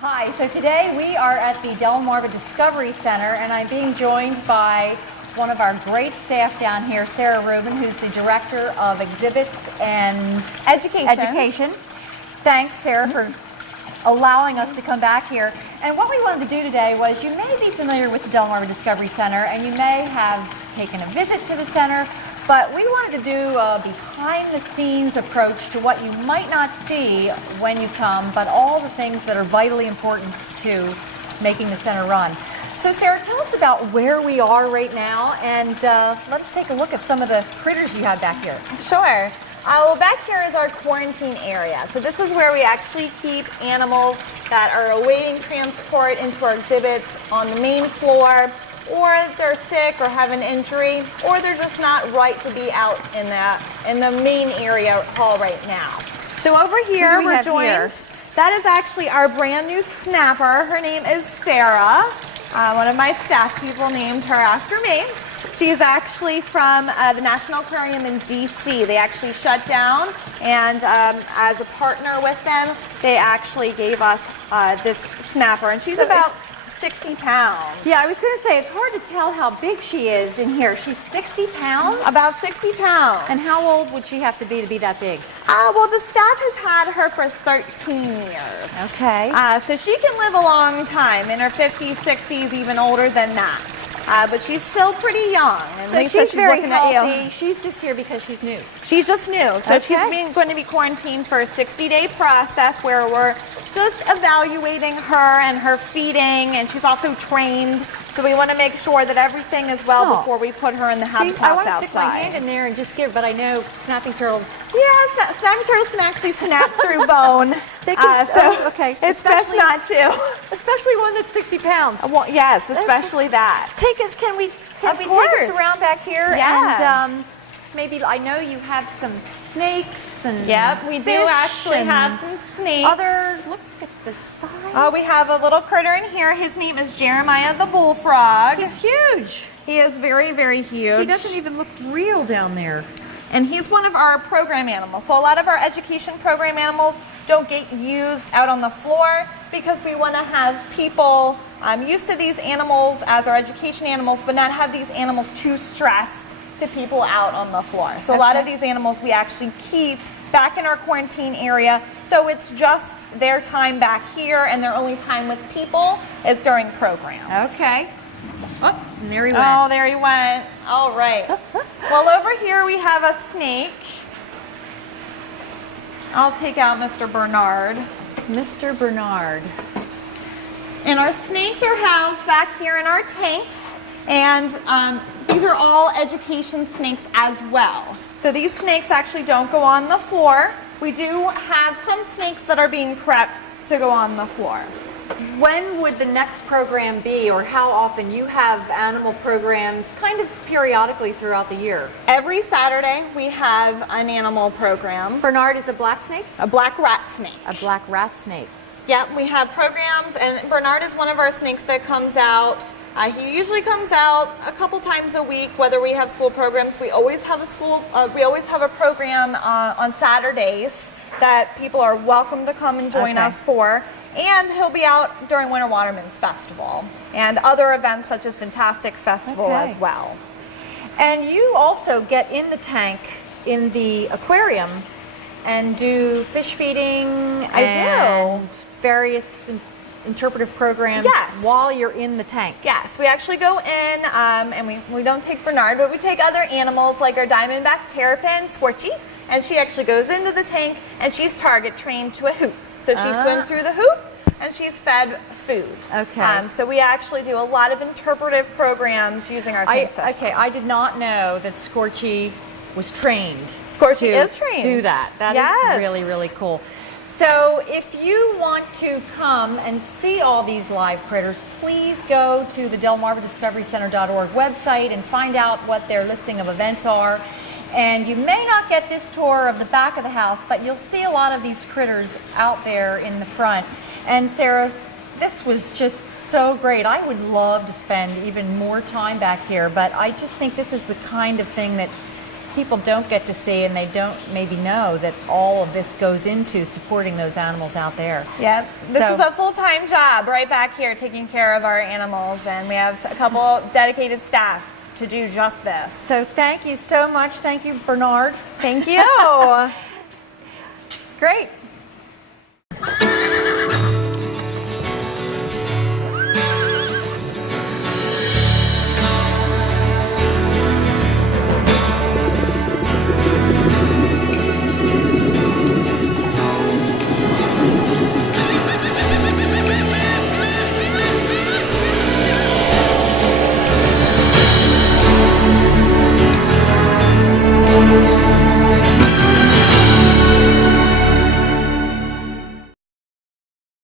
Hi, so today we are at the Delmarva Discovery Center, and I'm being joined by one of our great staff down here, Sarah Rubin, who's the Director of Exhibits and Education. Thanks, Sarah, for allowing us to come back here. And what we wanted to do today was, you may be familiar with the Delmarva Discovery Center, and you may have taken a visit to the center, but we wanted to do a behind-the-scenes approach to what you might not see when you come, but all the things that are vitally important to making the center run. So Sarah, tell us about where we are right now, and let us take a look at some of the critters you have back here. Sure. Well, back here is our quarantine area. So this is where we actually keep animals that are awaiting transport into our exhibits on the main floor, or they're sick or have an injury, or they're just not right to be out in the main area hall right now. So over here we're joined. That is actually our brand new snapper. Her name is Sarah. One of my staff people named her after me. She's actually from the National Aquarium in DC. They actually shut down, and as a partner with them, they actually gave us this snapper, and she's about 60 pounds. Yeah, I was going to say, it's hard to tell how big she is in here. She's 60 pounds? About 60 pounds. And how old would she have to be that big? Well, the staff has had her for 13 years. Okay. So she can live a long time, in her 50s, 60s, even older than that. But she's still pretty young. And so Lisa, she's very looking healthy. at you. She's just here because she's new. She's just new. So okay. she's going to be quarantined for a 60-day process where we're just evaluating her and her feeding, and she's also trained. So we want to make sure that everything is well before we put her in the habitats outside. I want to stick my hand in there and just give, but I know snapping turtles. Yeah, snapping turtles can actually snap through bone. They can, okay. It's best not to. Especially one that's 60 pounds. Well, yes, especially that. Can we take us around back here? Yeah. And maybe, I know you have some snakes and yep, we do actually have some snakes. Look at the size. We have a little critter in here. His name is Jeremiah the bullfrog. He's huge. He is very, very huge. He doesn't even look real down there. And he's one of our program animals. So a lot of our education program animals don't get used out on the floor because we want to have people used to these animals as our education animals, but not have these animals too stressed to people out on the floor. So a lot of these animals we actually keep back in our quarantine area, so it's just their time back here, and their only time with people is during programs. Okay. Oh, and there he went. Oh, there he went. All right. Well, over here we have a snake. I'll take out Mr. Bernard. Mr. Bernard. And our snakes are housed back here in our tanks, and these are all education snakes as well. So these snakes actually don't go on the floor. We do have some snakes that are being prepped to go on the floor. When would the next program be, or how often? You have animal programs kind of periodically throughout the year. Every Saturday we have an animal program. Bernard is a black snake? A black rat snake. A black rat snake. Yeah, we have programs, and Bernard is one of our snakes that comes out. He usually comes out a couple times a week, whether we have school programs. We always have a program on Saturdays that people are welcome to come and join us for. And he'll be out during Winter Waterman's Festival and other events such as Fantastic Festival as well. And you also get in the tank in the aquarium and do fish feeding and various interpretive programs while you're in the tank. Yes, we actually go in and we don't take Bernard, but we take other animals like our diamondback terrapin, Scorchy, and she actually goes into the tank and she's target trained to a hoop. So she swims through the hoop and she's fed food. Okay. So we actually do a lot of interpretive programs using our tank system. Okay, I did not know that Scorchy was trained. Scorchy is trained. Do that. That is really, really cool. So if you want to come and see all these live critters, please go to the DelmarvaDiscoveryCenter.org website and find out what their listing of events are. And you may not get this tour of the back of the house, but you'll see a lot of these critters out there in the front. And Sarah, this was just so great. I would love to spend even more time back here, but I just think this is the kind of thing that people don't get to see and they don't maybe know that all of this goes into supporting those animals out there. Yep. This So- is a full-time job right back here taking care of our animals, and we have a couple dedicated staff to do just this. So thank you so much. Thank you, Bernard. Thank you. Great.